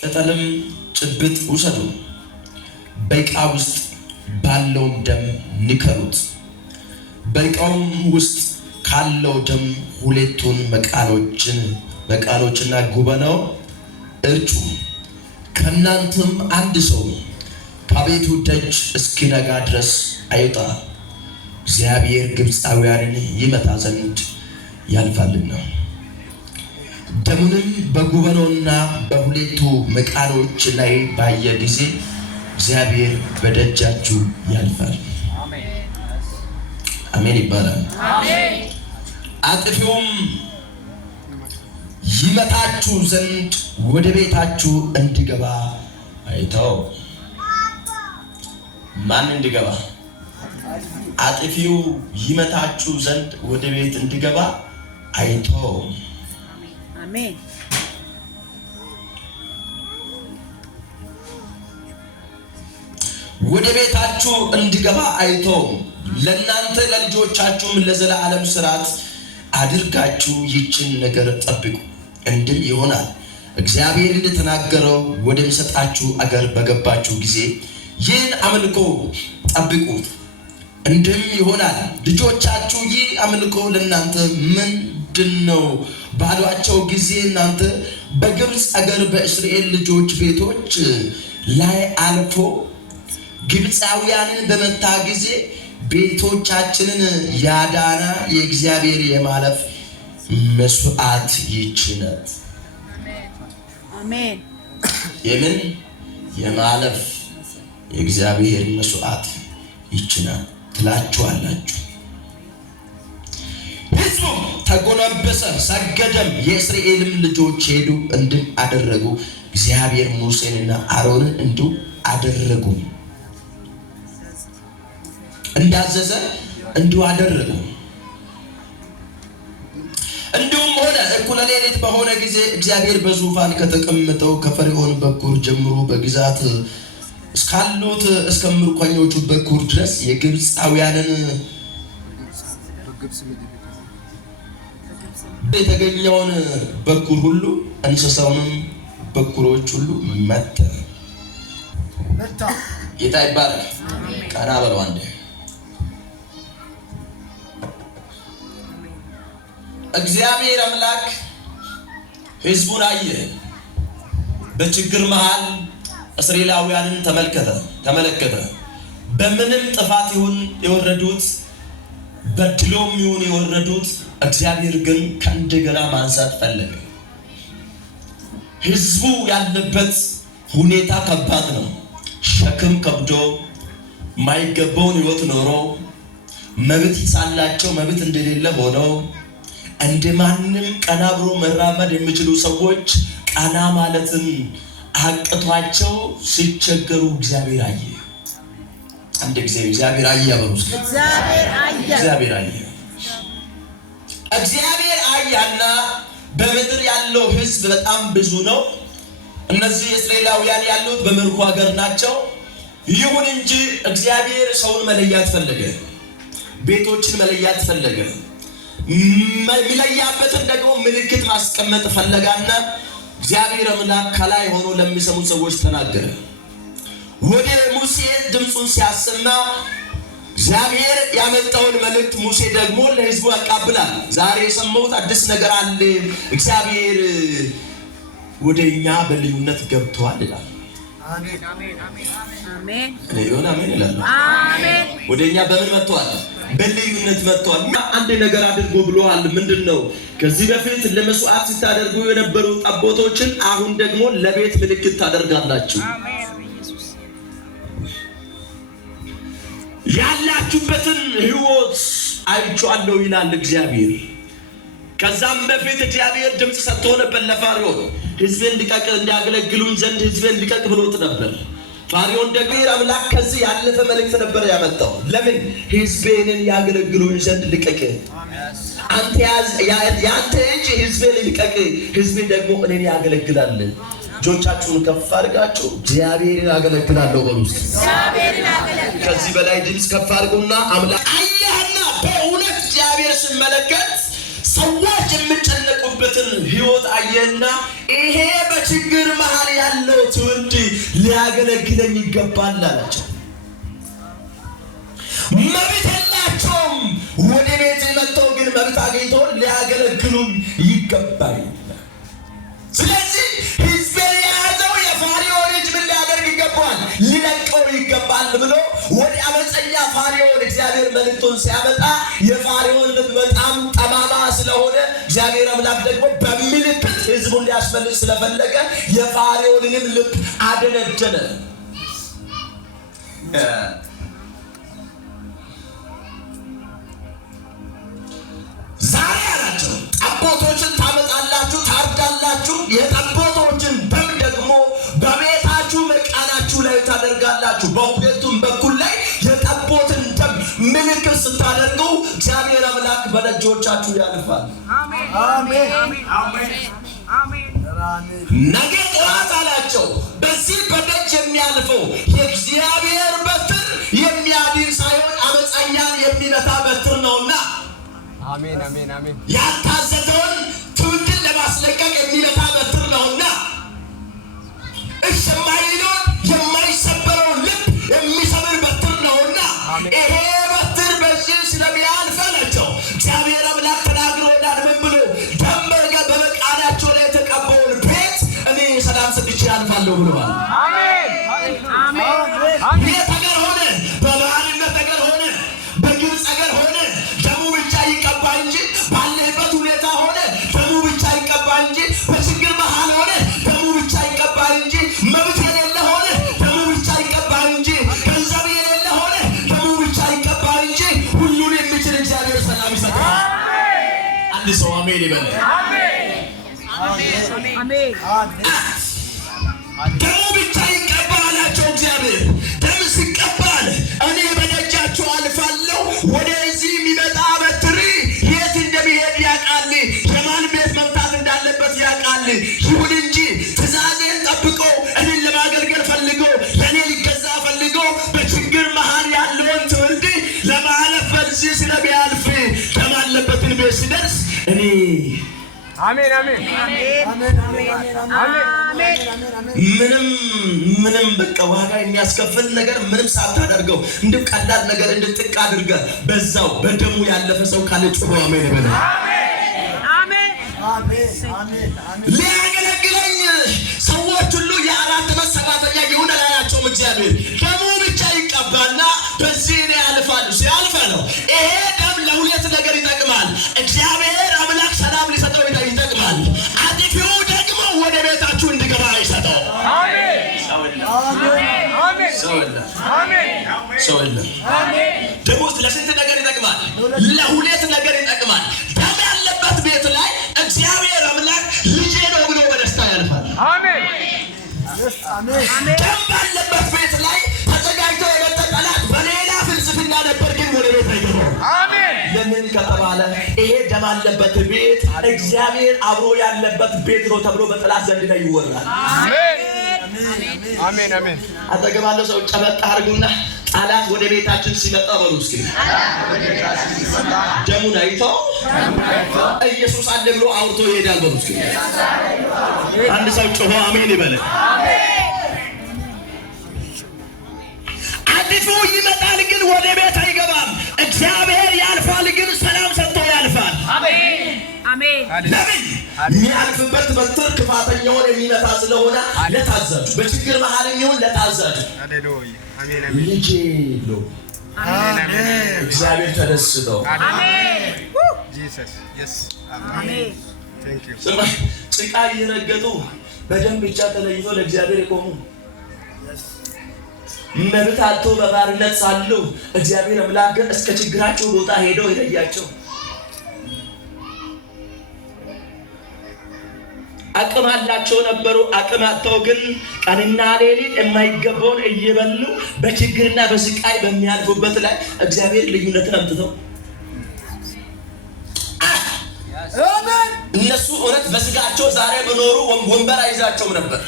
ቅጠልም ጭብጥ ውሰዱ፣ በዕቃ ውስጥ ባለው ደም ንከሩት። በዕቃውም ውስጥ ካለው ደም ሁለቱን መቃኖችና ጉበናው እርጩ። ከእናንተም አንድ ሰው ከቤቱ ደጅ እስኪነጋ ድረስ አይውጣ፣ እግዚአብሔር ግብፃውያንን ይመታ ዘንድ ያልፋልና። ደሙንም በጉበኖና በሁለቱ መቃኖች ላይ ባየ ጊዜ እግዚአብሔር በደጃችሁ ያልፋል። አሜን ይባላል። አጥፊውም ይመታችሁ ዘንድ ወደ ቤታችሁ እንዲገባ አይተው። ማን እንዲገባ? አጥፊው ይመታችሁ ዘንድ ወደ ቤት እንዲገባ አይተው። አሜን። ወደ ቤታችሁ እንዲገባ አይተው። ለእናንተ ለልጆቻችሁም ለዘላለም ሥርዓት አድርጋችሁ ይችን ነገር ጠብቁ። እንዲህ ይሆናል እግዚአብሔር እንደተናገረው ወደሚሰጣችሁ አገር በገባችሁ ጊዜ ይህን አምልኮ ጠብቁት። እንዲህም ይሆናል ልጆቻችሁ ይህ አምልኮ ለእናንተ ምንድነው ባሏቸው ጊዜ እናንተ በግብፅ አገር በእስራኤል ልጆች ቤቶች ላይ አልፎ ግብፃውያንን በመታ ጊዜ ቤቶቻችንን ያዳና የእግዚአብሔር የማለፍ መስዋዕት ይህች ናት። አሜን። የምን የማለፍ የእግዚአብሔር መስዋዕት ይህች ናት ትላችኋላችሁ። ሕዝቡ ተጎነበሰ፣ ሰገደም። የእስራኤልም ልጆች ሄዱ እንዲህ አደረጉ። እግዚአብሔር ሙሴንና አሮንን እንዲሁ አደረጉ። እንዳዘዘ እንዲሁ አደረጉ። እንዲሁም ሆነ እኩለ ሌሊት በሆነ ጊዜ እግዚአብሔር በዙፋን ከተቀመጠው ከፈርዖን በኩር ጀምሮ በግዛት እስካሉት እስከ ምርኮኞቹ በኩር ድረስ የግብፃውያንን የተገኘውን በኩር ሁሉ እንስሳውንም በኩሮች ሁሉ መታ። ጌታ ይባላል። ቀና በለው አንዴ። እግዚአብሔር አምላክ ሕዝቡን አየ። በችግር መሃል እስራኤላውያንን ተመለከተ። በምንም ጥፋት ይሁን የወረዱት፣ በድሎም ይሁን የወረዱት፣ እግዚአብሔር ግን ከእንደገና ማንሳት ፈለገ። ሕዝቡ ያለበት ሁኔታ ከባድ ነው። ሸክም ከብዶ ማይገባውን ሕይወት ኖሮ መብት ሳላቸው መብት እንደሌለ ሆነው እንደማንም ቀና ብሎ መራመድ የሚችሉ ሰዎች ቀና ማለትን አቅቷቸው ሲቸገሩ እግዚአብሔር አየ። አንድ ጊዜ እግዚአብሔር አየ አበሩ። እግዚአብሔር አየና በምድር ያለው ሕዝብ በጣም ብዙ ነው። እነዚህ እስራኤላውያን ያሉት በምርኮ ሀገር ናቸው። ይሁን እንጂ እግዚአብሔር ሰውን መለያት ፈለገ። ቤቶችን መለያት ፈለገ። የሚለያበትን ደግሞ ምልክት ማስቀመጥ ፈለጋና እግዚአብሔር አምላክ ከላይ ሆኖ ለሚሰሙ ሰዎች ተናገረ። ወደ ሙሴ ድምፁን ሲያሰማ እግዚአብሔር ያመጣውን መልእክት ሙሴ ደግሞ ለሕዝቡ ያቃብላል። ዛሬ የሰማሁት አዲስ ነገር አለ። እግዚአብሔር ወደኛ በልዩነት ገብቷል ይላል። አሜን አሜን አሜን አሜን ይላል። አሜን። ወደኛ በምን መጥቷል? በልዩነት መጥቷል። አንድ ነገር አድርጎ ብሎሃል። ምንድነው? ከዚህ በፊት ለመስዋዕት ሲታደርጉ የነበሩ ጠቦቶችን አሁን ደግሞ ለቤት ምልክት ታደርጋላችሁ። ያላችሁበትን ሕይወት አይቼዋለሁ ይላል እግዚአብሔር። ከዛም በፊት እግዚአብሔር ድምፅ ሰጥቶ ነበር ለፋርዖን ሕዝቤን ልቀቅ፣ እንዲያገለግሉኝ ዘንድ ሕዝቤን ልቀቅ ብሎት ነበር። ፋርዖን ደግሞ አምላክ ከዚህ ያለፈ መልእክት ነበር ያመጣው። ለምን? ሕዝቤንን ያገለግሉኝ ዘንድ ልቀቅ፣ አንተ ያንተ እጅ ሕዝቤን ልቀቅ፣ ሕዝቤ ደግሞ እኔን ያገለግላል። እጆቻችሁን ከፍ አድርጋችሁ እግዚአብሔርን ያገለግላለሁ በሉ። ከዚህ በላይ ድምፅ ከፍ አድርጉና አምላክ አያና በእውነት እግዚአብሔር ሲመለከት ሰዎች የሚጨነቁበትን ህይወት አየና ይሄ በችግር መሃል ያለው ትውልድ ሊያገለግለኝ ይገባል አላቸው። መብት የላቸውም። ወደ ቤት መጥተው ግን መብት አግኝተው ሊያገለግሉኝ ይገባል። ስለዚህ ሕዝቤን የያዘው የፋርዖን ልጅ ምን ሊያደርግ ይገባል? ሊለቀው ይገባል ብሎ ወደ አመፀኛ ፋርዖን እግዚአብሔር መልእክቱን ሲያመጣ የፋርዖን ልብ በጣም ጠማማ ስለሆነ እግዚአብሔር አምላክ ደግሞ በምልክት ሕዝቡን ሊያስፈልግ ስለፈለገ የፋርዖንንም ልብ አደነደነ። ዛሬ አላቸው ጠቦቶችን ታመጣላችሁ፣ ታርዳላችሁ። የጠቦቶችን ደም ደግሞ በቤታችሁ መቃናችሁ ላይ ታደርጋላችሁ። በሁለቱም በኩል ላይ የጠቦትን ደም ምልክት ስታደርጉ እግዚአብሔር አምላክ በደጆቻችሁ ያልፋል። ነገ ጠዋት አላቸው በዚህ በደጅ የሚያልፈው የእግዚአብሔር በትር የሚያድን ሳይሆን አመፀኛን የሚመታ በትር ነውና አሜን አሜን አሜን። ያልታዘዘውን ትውልድን ለማስለቀቅ የሚመታ በትር ነውና እሺ የማይለውን የማይሰበረውን ልብ የሚሰብር በትር ነውና ይሄ በትር በዚህ ስለሚያልፍ አላቸው እግዚአብሔር አምላክ ተናግሮናል። ምን ብሎ ደም በመቃናቸው ላይ የተቀባውን ቤት እኔ ሰላም ሰጥቼ አልፋለሁ ብለዋል። አሜን አሜን። ይህ ነገር ሆነ፣ በባህልነት ነገር ሆነ፣ በግብፅ ነገር ሆነ። ደሙ ብቻ ይቀባ እንጂ ባለህበት ሁኔታ ሆነ ደሙ ብቻ ይቀባ እንጂ በችግር መሃል ሆነ ደሙ ብቻ ይቀባ እንጂ መብት የሌለ ሆነ ደሙ ብቻ ይቀባ እንጂ ገንዘብ የሌለ ሆነ ደሙ ብቻ ይቀባ እንጂ ሁሉን የሚችል እግዚአብሔር ሰላም ይሰጣል። አንድ ሰው አሜን ይበል። ደሙ ብቻ ይቀባ አላቸው እግዚአብሔር። ደም ሲቀባል እኔ በደጃችሁ አልፋለሁ። ወደዚህ የሚመጣ በትር የት እንደሚሄድ ያውቃል። የማን ቤት መምታት እንዳለበት ያውቃል። ይሁን እንጂ ትእዛዜን ጠብቆ እኔን ለማገልገል ፈልጎ ለእኔ ሊገዛ ፈልጎ በችግር መሃል ያለውን ትውልድ ለማለፍ በዚህ ስለሚያልፍ ደም አለበትን ቤት ሲደርስ እኔ አሜን አሜን ምንም በቃ ዋጋ የሚያስከፍል ነገር ምንም ሳታደርገው እንደ ቀላል ነገር እንድጥቅ አድርገህ በዛው በደሙ ያለፈ ሰው ካለ ጩሁ አሜን በለ። ሊያገለግለኝ ሰዎች ሁሉ የአራት ዓመት ሰራተኛ ይሁን አላላቸውም እግዚአብሔር። ደሙ ብቻ ይቀባና በዚህ ነው ያልፋል። ሲያልፈ ነው ይሄ ደም ለሁለት ነገር ይጠቅማል። እግዚአብሔር አምላክ ሰላም ሊሰጠው ይጠቅማል። አጥፊው ደግሞ ወደ ቤታችሁ እንዲገባ አይሰጠው። ደግሞ ለስንት ነገር ይጠቅማል? ለሁለት ነገር ይጠቅማል። ደም ያለበት ቤት ላይ እግዚአብሔር አምላክ ልጄ ነው ብሎ በደስታ ያልፋል። ደም ባለበት ቤት ላይ ተዘጋጅቶ የመጣ ጠላት በሌላ ፍልስፍና ነበር፣ ግን ወደ ቤት አይገባም። ለምን ከተባለ ይሄ ደም አለበት ቤት እግዚአብሔር አብሮ ያለበት ቤት ነው ተብሎ በጠላት ዘንድ ላይ ይወራል። አሜን አሜን። አጠገባለሁ ሰው ጨበጣ አድርጉና ጠላት ወደ ቤታችን ሲመጣ በሉ እስኪ ደሙን አይቶ ኢየሱስ አለ ብሎ አውርቶ ይሄዳል በሉ እስኪ። አንድ ሰው ጮሆ አሜን ይበል። አጥፎ ይመጣል ግን ወደ ቤት አይገባም። እግዚአብሔር ያልፋል ግን ሰላም ሰጥቶ ያልፋል። አሜን አሜን። ለምን የሚያልፍበት በትር ክፋተኛውን የሚመታ ስለሆነ ለታዘዙ፣ በችግር መሃል የሚሆን ለታዘዙ ሃሌሉያ አሜን አሜን። ልጄ ብሎ እግዚአብሔር ተደስቶ አሜን ጂሰስ የስ አሜን ቴንክ ዩ። ጭቃ እየረገጡ በደም ብቻ ተለይቶ ለእግዚአብሔር የቆሙ መብት አጥቶ በባርነት ሳሉ እግዚአብሔር አምላክ ግን እስከ ችግራቸው ቦታ ሄደው ይለያቸው። አቅም አላቸው ነበሩ። አቅም አጥተው ግን ቀንና ሌሊት የማይገባውን እየበሉ በችግርና በስቃይ በሚያልፉበት ላይ እግዚአብሔር ልዩነትን አምጥተው እነሱ እውነት በስጋቸው ዛሬ በኖሩ ወንበር አይዛቸውም ነበር።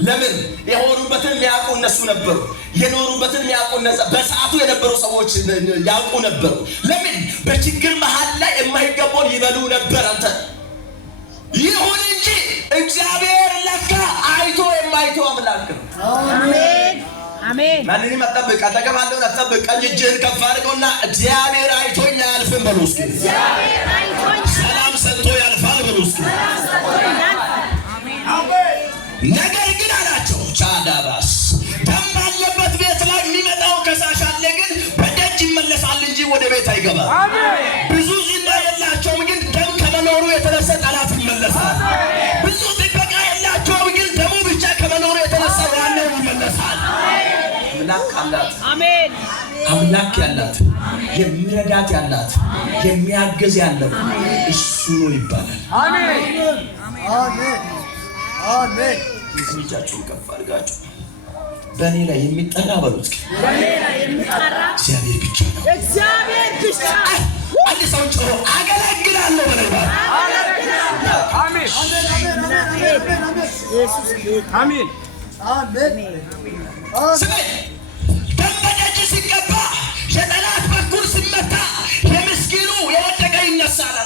ለምን? የሆኑበትን የሚያውቁ እነሱ ነበሩ። የኖሩበትን የሚያውቁ እነዛ በሰዓቱ የነበሩ ሰዎች ያውቁ ነበሩ። ለምን? በችግር መሃል ላይ የማይገባውን ይበሉ ነበር። አንተ አሜን አሜን። ማንንም አጠብቅ፣ አጠገባለውን አጠብቅ። ቀኝ እጅህን ከፍ አድርገውና እግዚአብሔር አይቶኝ አያልፍም በሉ እስኪ። እግዚአብሔር አይቶኝ ሰላም ሰጥቶ ያልፋል በሉ እስኪ። ነገር ግን አላቸው ቻዳባስ ደም ባለበት ቤት ላይ የሚመጣው ከሳሽ አለ፣ ግን በደጅ ይመለሳል እንጂ ወደ ቤት አይገባም። ብዙ ዝና የላቸውም፣ ግን ደም ከመኖሩ የተነሳ ጠላት ይመለሳል። ብዙ ጥበቃ የላቸውም፣ ግን ደሙ ብቻ ከመኖሩ የተነሳ ዋናው ይመለሳል። አምላክ አላት። አሜን። አምላክ ያላት የሚረዳት ያላት የሚያገዝ ያለው እሱ ነው ይባላል። አሜን አሜን አሜን። እጃችሁን ከፍ አድርጋችሁ በእኔ ላይ የሚጠራ በሉት። በእኔ ላይ የሚጠራ እግዚአብሔር ብቻ ነው። እግዚአብሔር ብቻ። አንድ ሰው ጮሆ አገለግላለሁ በለባል። አሜን ኢየሱስ ጌታ። አሜን አሜን። ስሜ ደም በደጅ ሲገባ የጠላት በኩል ሲመታ የምስኪኑ የወደቀ ይነሳል።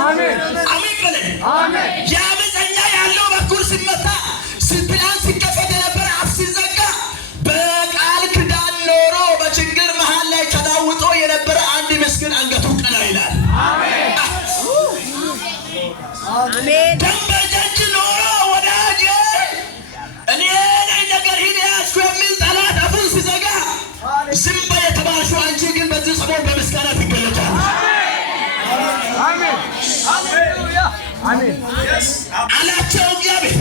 አሜን አሜን በለን። አሜን የአመፀኛ ያለው በኩል ሲመታ ስልጣን ሲከፈት የነበረ አፍ ሲዘጋ በቃል ኪዳን ኖሮ በችግር መሃል ላይ ተዳውጦ የነበረ አንድ ምስኪን አንገቱ ቀና ይላል። አሜን ደም በደጅ ኖሮ ወዳጄ እኔ ነኝ ነገርህን ያዝኩ የሚል ጠላት አፉን ሲዘጋ ዝም በል የተባልሽው አንቺ ግን በዚህ ሰሞን በምስጋና ትገለጫለሽ። አሜን ሃሌሉያ አሜን አላቸው እግዚአብሔር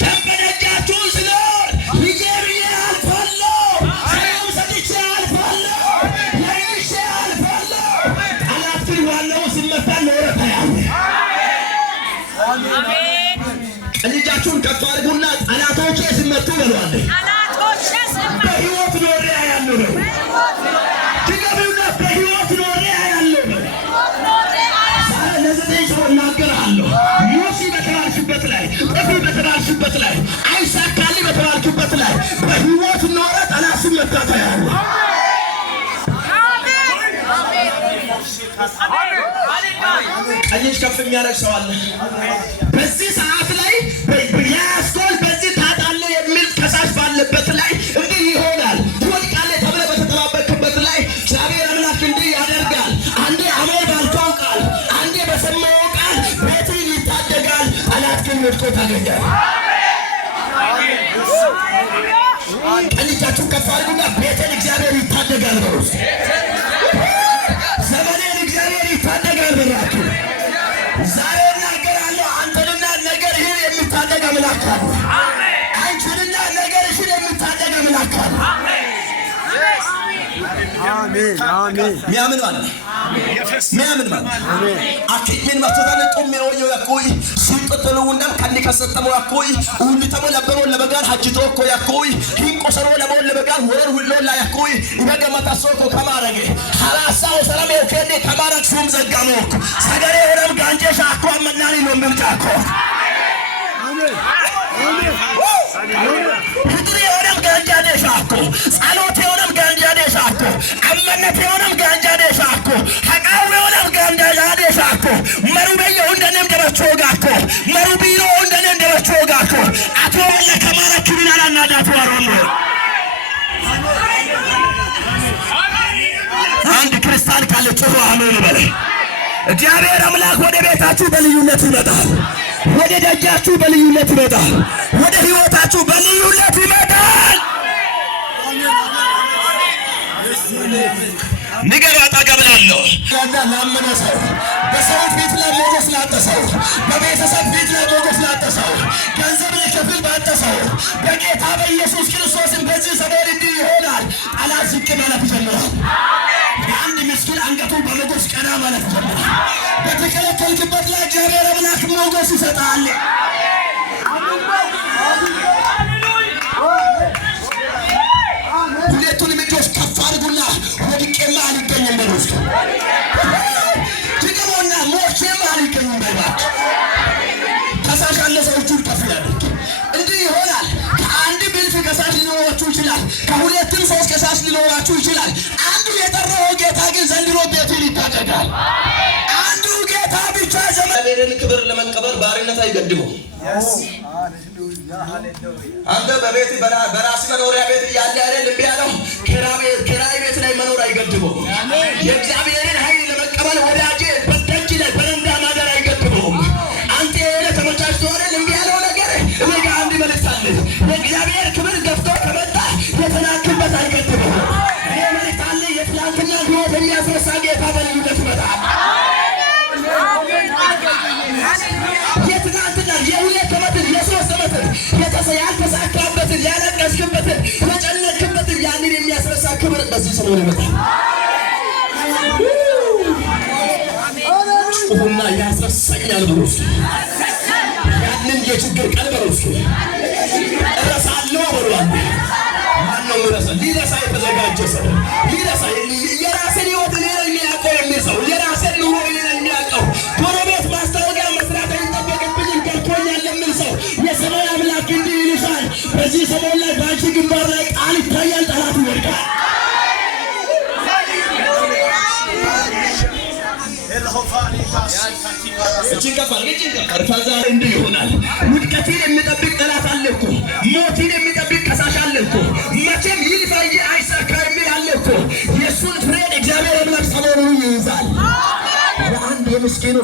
ደም በደጃችሁ ሲኖር ልጄ ብዬ አልፋለሁ፣ ሰላም ሰጥቼ አልፋለሁ፣ ለይሼ አልፋለሁ። ጠላት ግን ዋናው ሲመታ ኖረ ታያለ። አሜን። ቀኝ እጃችሁን ከፍ አድርጉና ጠላቶቼ ሲመቱ በሏል። ጠላቶቼ ሲመቱ በሕይወት ኖሬ ያለው ነው። ትገቢውና በሕይወት ኖሬ ያለው ነው። ለዘጠኝ ሰው እናገራለሁ። ሞሲ በተባልሽበት ላይ፣ ጥፊ በተባልሽበት ላይ፣ አይሳካልኝ በተባልሽበት ላይ በሕይወት ኖረ ጠላት ሲመታ ታያለ። ቀኝ እጅ ከፍ የሚያደርግ ሰው አለ። በዚህ ሰዓት ላይ ያስኮል በዚህ ታጣለህ የሚል ከሳሽ ባለበት ላይ እንዲህ ይሆናል። ትወድቃለህ ተብለህ በተጠባበቅበት ላይ እግዚአብሔር አምላክ እንዲህ ያደርጋል። አንዴ አሜን ባልከው ቃል፣ አንዴ በሰማው ቃል ቤትህን ይታደጋል። ጠላት ግን ወድቆ ታገኛለህ። ቀኝ እጃችሁን ከፍ አድርጉና ቤቴን እግዚአብሔር ይታደጋል በሉ። ዘመኔን እግዚአብሔር ይታደጋል በላችሁ። ዛሬ እናገራለሁ። አንተንና ነገርህን የሚታደግ አምላክ አለ። አንቺንና ነገርሽን የሚታደግ አምላክ አለ። አሜን አሜን ሚያምን ማለት ሚያምን ማለት አኪ ምን ማስተታለ ጦም ነው ያቆይ ሲጥተሉ እንደም ከኒ ከሰተሙ ያቆይ ኡልተሙ ለበሮ ለበጋር ሐጅቶ እኮ ያቆይ ሂንቆሰሮ ለበሮ ለበጋር ወረር ሁሉላ ያቆይ ይበገማታ ሶኮ ከማረገ ሐላሳው ሰላም የከኔ ከማረግ ሹም ዘጋሞ ሰገሬ ወረም ጋንጀ ሻኮ አመናኒ ነው ምንጫኮ አሜን አሜን ሁጥሪ ወረም ጋንጃ ደሻኮ ጸሎት ወረም ጋንጃ ደሻኮ አመነት ወረም ጋንጃ ደሻኮ ሐቃው ወረም ጋንጃ ደሻኮ መሩበየ እንደነም ደረቾጋኮ መሩቢሮ እንደነም ደረቾጋኮ አቶ ወለ ከማራ ክሪናላ ናዳቱ ወሮሎ አንድ ክርስቲያን ካለ ጥሩ አሜን በለ። እግዚአብሔር አምላክ ወደ ቤታችሁ በልዩነት ይመጣል። ወደ ደጃችሁ በልዩነት ይመጣል። ወደ ሕይወታችሁ በልዩነት ይመጣል። ንገር አጠገብላለሁ ያና ላመነ ሰው በሰው ፊት ላይ ሞገስ ላጣ ሰው በቤተሰብ ፊት ላይ ሞገስ ላጣ ሰው ገንዘብ ለከፍል ባጣ ሰው በጌታ በኢየሱስ ክርስቶስም በዚህ ሰሞን እንዲህ ይሆናል። ጠላት ዝቅ ማለት ይጀምራል። አንድ ምስኪን አንገቱ በሞገስ ቀና ማለት ይጀምራል። በተከለከልክበት ላይ እግዚአብሔር አምላክ ሞገስ ይሰጣል። ሁለቱንም እጆች ከፍ አድርጉና ወድቄማ አልገኝም በሉ። ትገቡና ሞቼማ አልገኝም በሏቸው። ከሳሽ ያለ ሰው እጁን ከፍ ያድርግ። እንዲህ ይሆናል። ከአንድ ብልት ከሳሽ ሊኖራችሁ ይችላል። ከሁለትም ሶስት ከሳሽ ሊኖራችሁ ይችላል። አንዱ የጠራው ጌታ ግን ዘንድሮ ቤቱን ይታደጋል። አንዱ ጌታ ብቻ እግዚአብሔርን ክብር ለመቀበል ባርነት አይገድበው። አንተ በቤት በራስ መኖሪያ ቤት ያለ አይደል ልብ ያለው ኪራይ ቤት ላይ መኖር አይገድበው። የእግዚአብሔርን ኃይል ለመቀበል ወዳጄ በደጅ ላይ በረንዳ ማደር አይገድበውም። አንተ ለተመቻችቶ አይደል ልብ ያለው ነገር ወጋ አንድ መልእክት የእግዚአብሔር ክብር ገፍቶ ከመጣ የተናክበት አይገድበው። ይሄ መልእክት አለ። የትላንትና ህይወት የሚያስረሳ ጌታ በልዩነት ይመጣል። የትናንትና የሁለት ዓመትን የሶስት ዓመትን ያልተሳካበትን ያለቀስክበትን የጨነቅክበትን ያንን የሚያስረሳ ክብር በዚህ ሰሞን ይመጣል። ጩኹና ያስረሳኛል ብሎ እስኪ ያንን የችግር ቀን በሉ እስኪ እረሳለሁ ብሏል። ማነው ይረሳ? ሊረሳ የተዘጋጀ ሰው ሊረሳ የራስን ህይወት ሌላ የሚያውቀው የሚል ሰው የራስን ኑሮ ሌላ የሚያውቀው ጎረቤት ማስታወቂያ መስራት አይጠበቅብኝም ገብቶኛል የሚል ሰው የሰማይ አምላክ እንዲህ ይልሻል። በዚህ ሰሞን ላይ በአንቺ ግንባር ላይ ቃል ይታያል። ጠላት ይወድቃል። እጅን ከፋል ከዛ እንዲህ ይሆናል። ውድቀትን የሚጠብቅ ጠላት አለ እኮ። ሞትን የሚጠብቅ ከሳሽ አለ እኮ። መቼም ይልፋ እንጂ አይሳካ የሚል አለ እኮ። የእሱን ፍሬን እግዚአብሔር አምላክ ሰሞኑን ይይዛል። የአንድ የምስኪኑ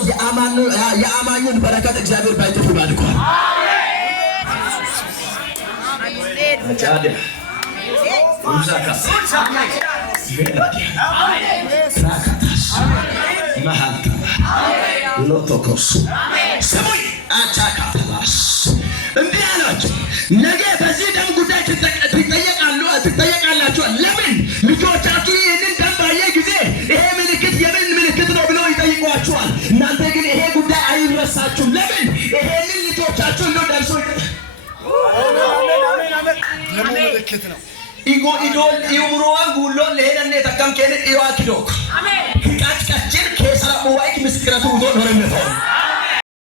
የአማኙን በረከት እግዚአብሔር ባይጥፍ ይባርካል። ስሙኝ አቻካተባስ እንዲህ አላቸው። ነገ በዚህ ደም ጉዳይ ትጠየቃላችሁ። ለምን ልጆቻችሁ ይህንን ደም ባየ ጊዜ ይሄ ምልክት የምን ምልክት ነው ብለው ይጠይቋችኋል። እናንተ ግን ይሄ ጉዳይ አይረሳችሁም። ለምን ይሄንን ልጆቻችሁ እንደው ደርሶ ምልክት ነው። ኢጎ ኢዶል ኢውሮዋን ጉሎን ለሄደነ ተከም ከነ ኢዋኪዶ አሜን ከቃጭቃጭን ከሰራው ዋይክ ምስክራቱ ወዶ ነው።